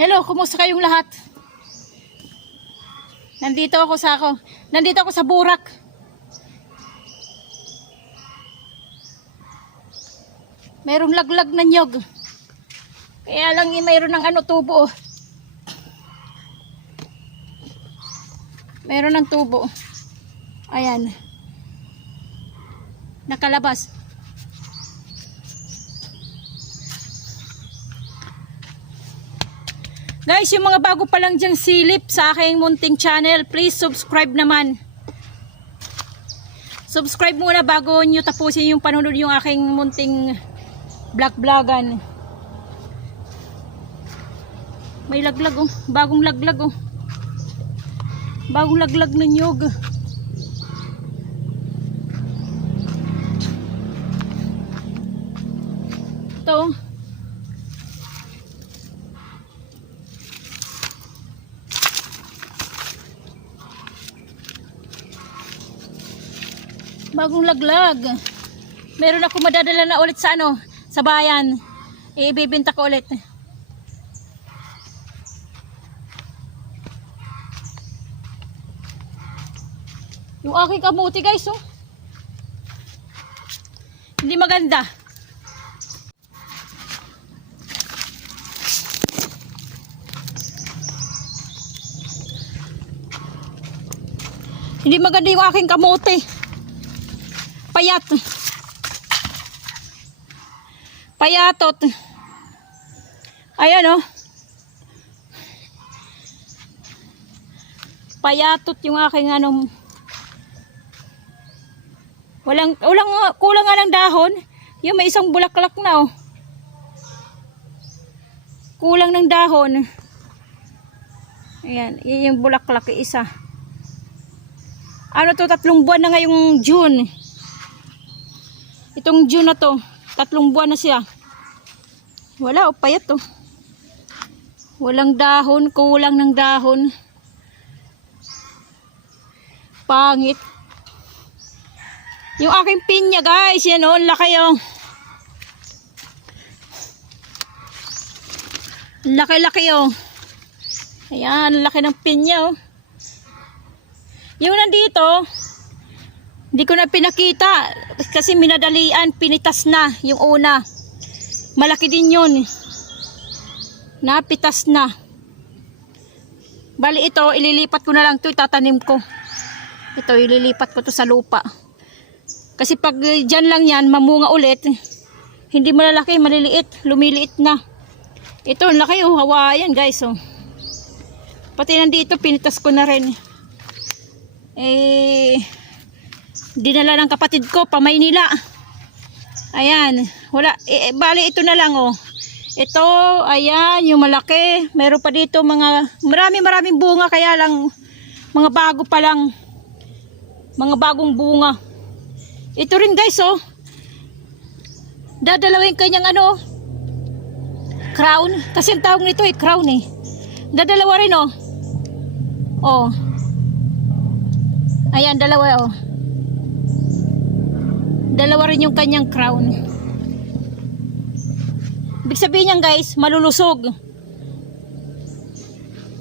Hello, kumusta kayong lahat? Nandito ako sa ako. Nandito ako sa Burak. Mayroong laglag na nyog. Kaya lang eh, mayroon ng ano tubo. Mayroon ng tubo. Ayan. Nakalabas. Guys, yung mga bago pa lang dyan silip sa aking munting channel, please subscribe naman. Subscribe muna bago nyo tapusin yung panunod yung aking munting vlog-vlogan. May laglag oh. Bagong laglag oh. Bagong laglag na nyog. Bagong laglag. Meron ako madadala na ulit sa ano, sa bayan. Ibibenta ko ulit. Yung aking kamuti guys, oh. Hindi maganda. Hindi maganda yung aking kamuti payat. Payatot. Ayan oh. Payatot yung aking ano. Walang, walang, kulang nga ng dahon. Yung may isang bulaklak na oh. Kulang ng dahon. Ayan, yun yung bulaklak isa. Ano to, tatlong buwan na ngayong June. Itong June na to, tatlong buwan na siya. Wala, o payat to. Walang dahon, kulang ng dahon. Pangit. Yung aking pinya guys, yan o, laki o. Laki-laki o. Ayan, laki ng pinya o. Yung nandito, hindi ko na pinakita kasi minadalian, pinitas na yung una. Malaki din yun. Napitas na. Bali ito, ililipat ko na lang to, itatanim ko. Ito, ililipat ko to sa lupa. Kasi pag dyan lang yan, mamunga ulit. Hindi malalaki, maliliit, lumiliit na. Ito, laki oh, hawayan guys oh. Pati nandito, pinitas ko na rin. Eh, dinala ng kapatid ko pa Maynila. Ayan, wala eh, eh, bali ito na lang oh. Ito, ayan, yung malaki. Meron pa dito mga marami maraming bunga kaya lang mga bago pa lang. Mga bagong bunga. Ito rin guys oh. Dadalawin kanyang ano crown kasi ang tawag nito eh crown eh. Dadalawa rin oh. Oh. Ayan, dalawa oh. Dalawa rin yung kanyang crown. Ibig sabihin niyan guys, malulusog.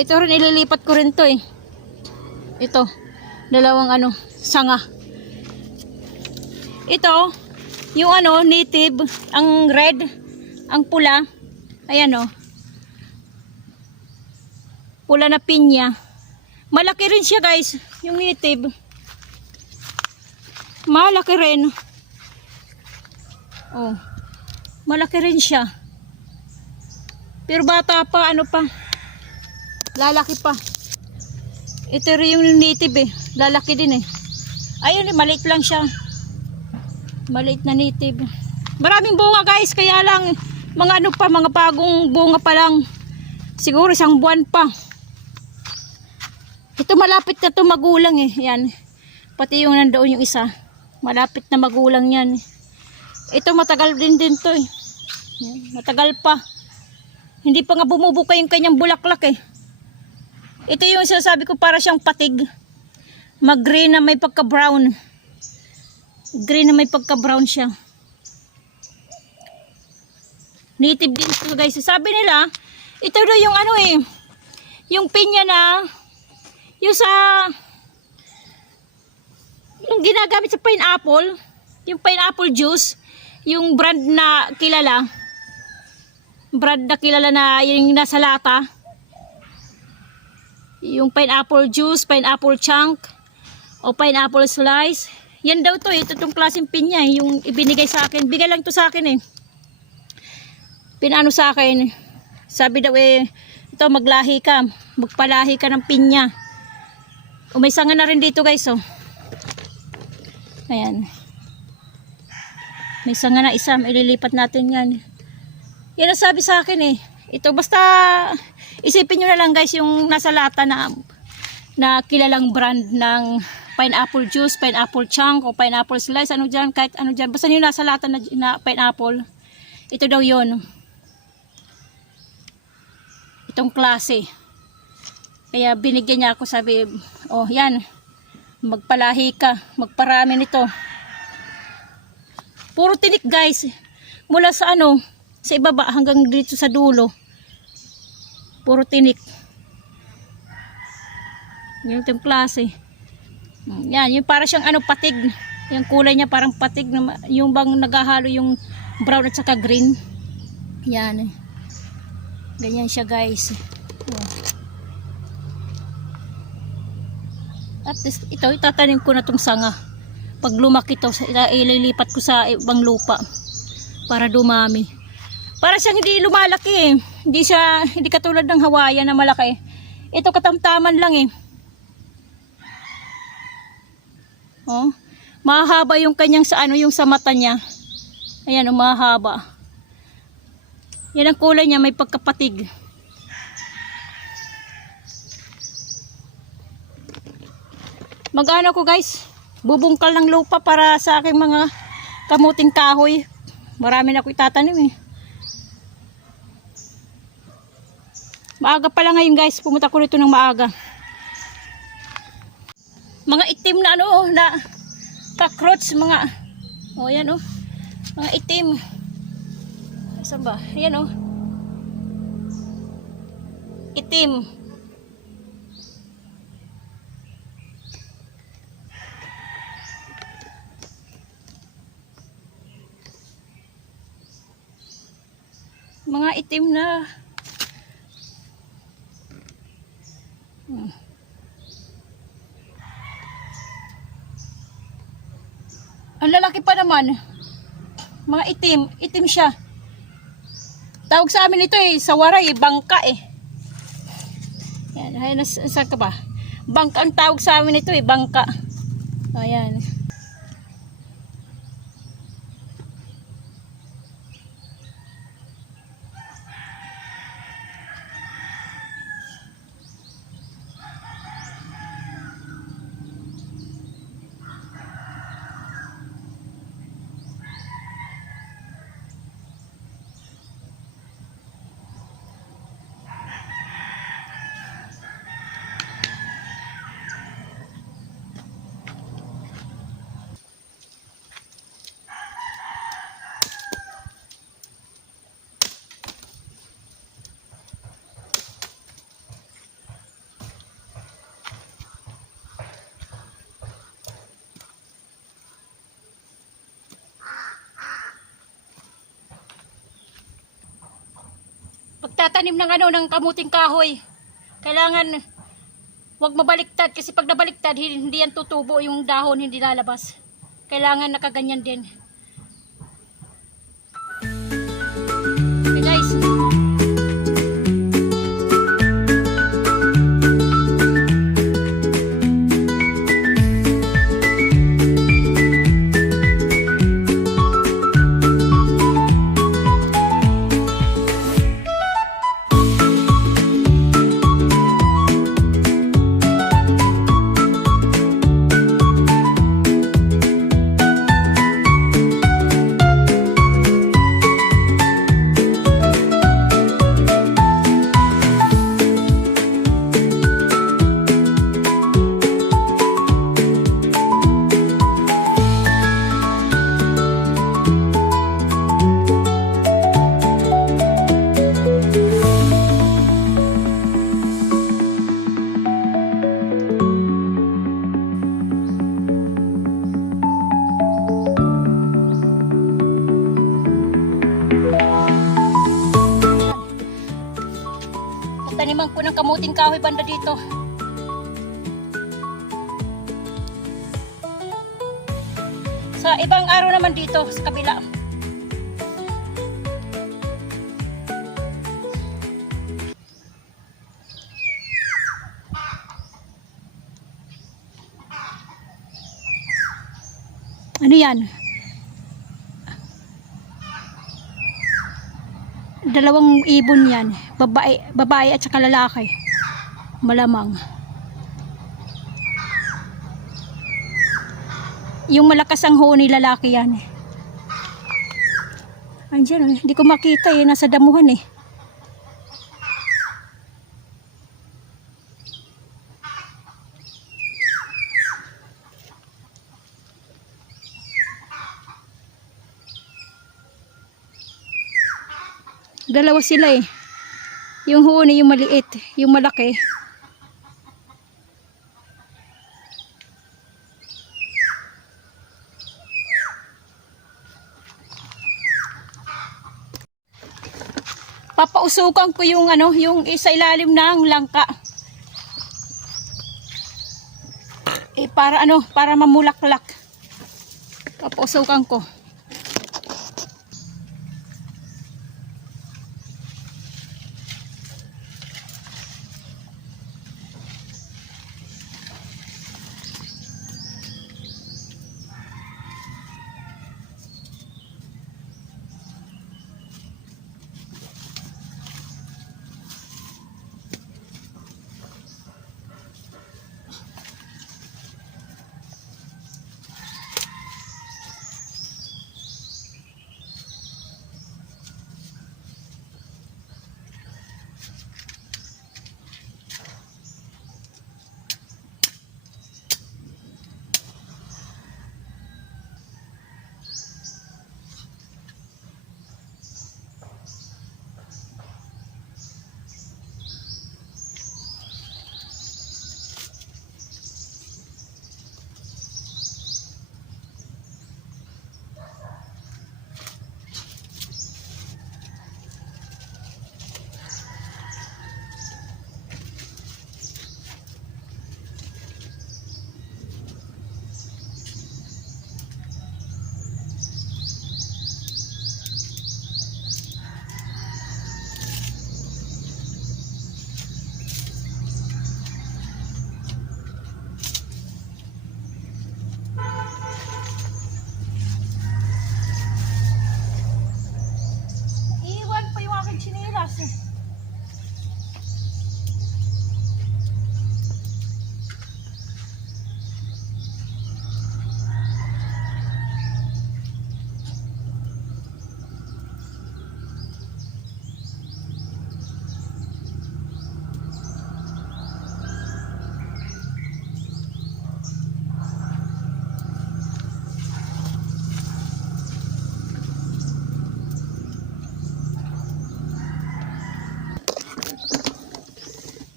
Ito rin ililipat ko rin to eh. Ito, dalawang ano, sanga. Ito, yung ano, native, ang red, ang pula. Ayan oh. Pula na pinya. Malaki rin siya guys, yung native. Malaki rin. Oh. Malaki rin siya. Pero bata pa, ano pa. Lalaki pa. Ito rin yung native eh. Lalaki din eh. Ayun eh, maliit lang siya. Maliit na native. Maraming bunga guys, kaya lang mga ano pa, mga bagong bunga pa lang. Siguro isang buwan pa. Ito malapit na to magulang eh. Yan. Pati yung nandoon yung isa. Malapit na magulang yan. Ito matagal din din to eh. Matagal pa. Hindi pa nga bumubuka yung kanyang bulaklak eh. Ito yung sinasabi ko para siyang patig. Mag-green na may pagka-brown. Green na may pagka-brown siya. Native din to guys. Sabi nila, Ito daw yung ano eh. Yung pinya na yung sa yung ginagamit sa pineapple, yung pineapple juice, yung brand na kilala. Brand na kilala na yung nasa lata. Yung pineapple juice, pineapple chunk, o pineapple slice. Yan daw to, ito tong klaseng pinya, yung ibinigay sa akin. Bigay lang to sa akin eh. Pinano sa akin. Sabi daw eh, ito maglahi ka, magpalahi ka ng pinya. O may sanga na rin dito guys oh. Ayan. May sanga na isa, ililipat natin yan. Yan ang sabi sa akin eh. Ito basta isipin nyo na lang guys yung nasa lata na na kilalang brand ng pineapple juice, pineapple chunk o pineapple slice, ano dyan, kahit ano dyan. Basta yung nasa lata na, na pineapple. Ito daw yon Itong klase. Kaya binigyan niya ako sabi, oh yan, magpalahi ka, magparami nito. Puro tinik guys. Mula sa ano, sa ibaba hanggang dito sa dulo. Puro tinik. Yan itong klase. Yan, yung para siyang ano patig. Yung kulay niya parang patig yung bang naghahalo yung brown at saka green. Yan. Ganyan siya guys. Oh. At ito itatanim ko na tong sanga. Pag lumaki to, ililipat ko sa ibang lupa para dumami. Para siyang hindi lumalaki eh. Hindi siya hindi katulad ng Hawaiian na malaki. Ito katamtaman lang eh. Oh. Mahaba yung kanyang sa ano yung sa mata niya. Ayan, oh, mahaba. Yan ang kulay niya, may pagkapatig. Mag-ano ko guys, bubungkal ng lupa para sa aking mga kamuting kahoy. Marami na ako itatanim eh. Maaga pa lang ngayon guys, pumunta ko rito ng maaga. Mga itim na ano, oh, na cockroach, mga, oh yan oh, mga itim. Saan ba? Yan oh. Itim. Mga itim na. Hmm. Ang lalaki pa naman. Mga itim. Itim siya. Tawag sa amin ito eh, sa waray, bangka eh. Yan, ay, nas, saan ka ba? Bangka ang tawag sa amin ito eh, bangka. Ayan. Pagtatanim ng ano, ng kamuting kahoy, kailangan wag mabaliktad kasi pag nabaliktad hindi yan tutubo yung dahon hindi lalabas. Kailangan nakaganyan din kamuting kahoy banda dito. Sa ibang araw naman dito, sa kabila. Ano yan? Dalawang ibon yan. Babae, babae at saka lalaki. Malamang. Yung malakas ang huni lalaki yan. Andiyan, eh. hindi ko makita eh. Nasa damuhan eh. Dalawa sila eh. Yung huni, yung maliit, yung malaki. Papausukan ko yung ano, yung isa ilalim ng langka. Eh para ano, para mamulaklak. Papausukan ko.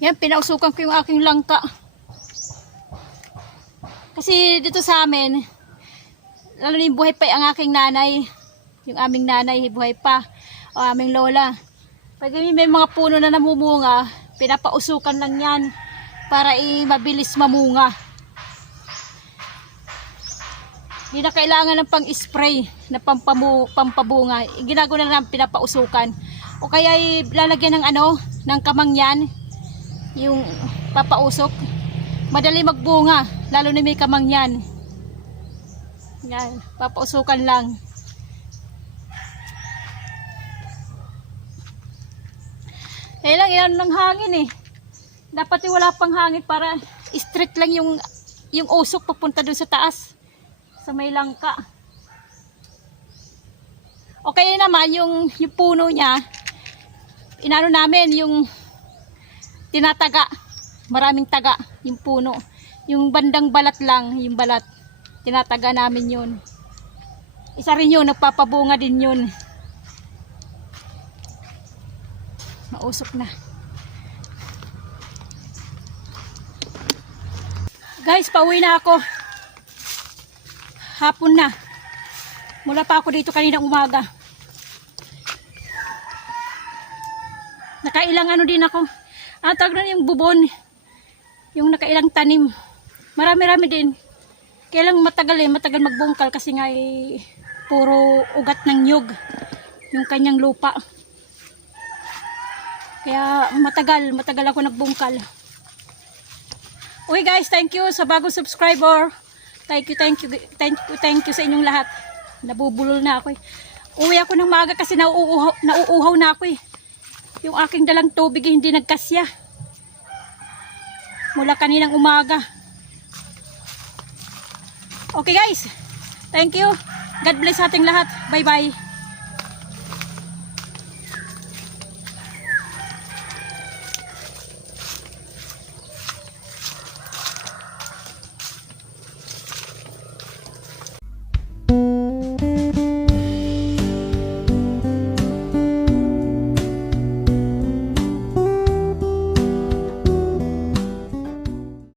Yan, pinausukan ko yung aking langka. Kasi dito sa amin, lalo na buhay pa ang aking nanay, yung aming nanay, buhay pa, o aming lola. Pag may mga puno na namumunga, pinapausukan lang yan para i mabilis mamunga. Hindi na kailangan ng pang-spray na pampabunga. Ginagawa na lang pinapausukan. O kaya lalagyan ng ano, ng kamangyan, yung papausok. Madali magbunga, lalo na may kamangyan. Yan, papausukan lang. Kaya lang, yan ng hangin eh. Dapat yung wala pang hangin para straight lang yung yung usok papunta dun sa taas. Sa may langka. O kaya naman, yung, yung puno niya, inano namin, yung tinataga. Maraming taga yung puno. Yung bandang balat lang, yung balat. Tinataga namin yun. Isa rin yun, nagpapabunga din yun. Mausok na. Guys, pauwi na ako. Hapon na. Mula pa ako dito kanina umaga. Nakailang ano din ako. Ah, tawag na yung bubon. Yung nakailang tanim. Marami-rami din. Kaya lang matagal eh, matagal magbungkal kasi nga eh, puro ugat ng nyug yung kanyang lupa. Kaya matagal, matagal ako nagbungkal. Okay guys, thank you sa bagong subscriber. Thank you, thank you, thank you, thank you sa inyong lahat. Nabubulol na ako eh. Uwi ako ng maaga kasi nauuhaw, nauuhaw na ako eh. Yung aking dalang tubig hindi nagkasya. Mula kaninang umaga. Okay guys, thank you. God bless ating lahat. Bye bye.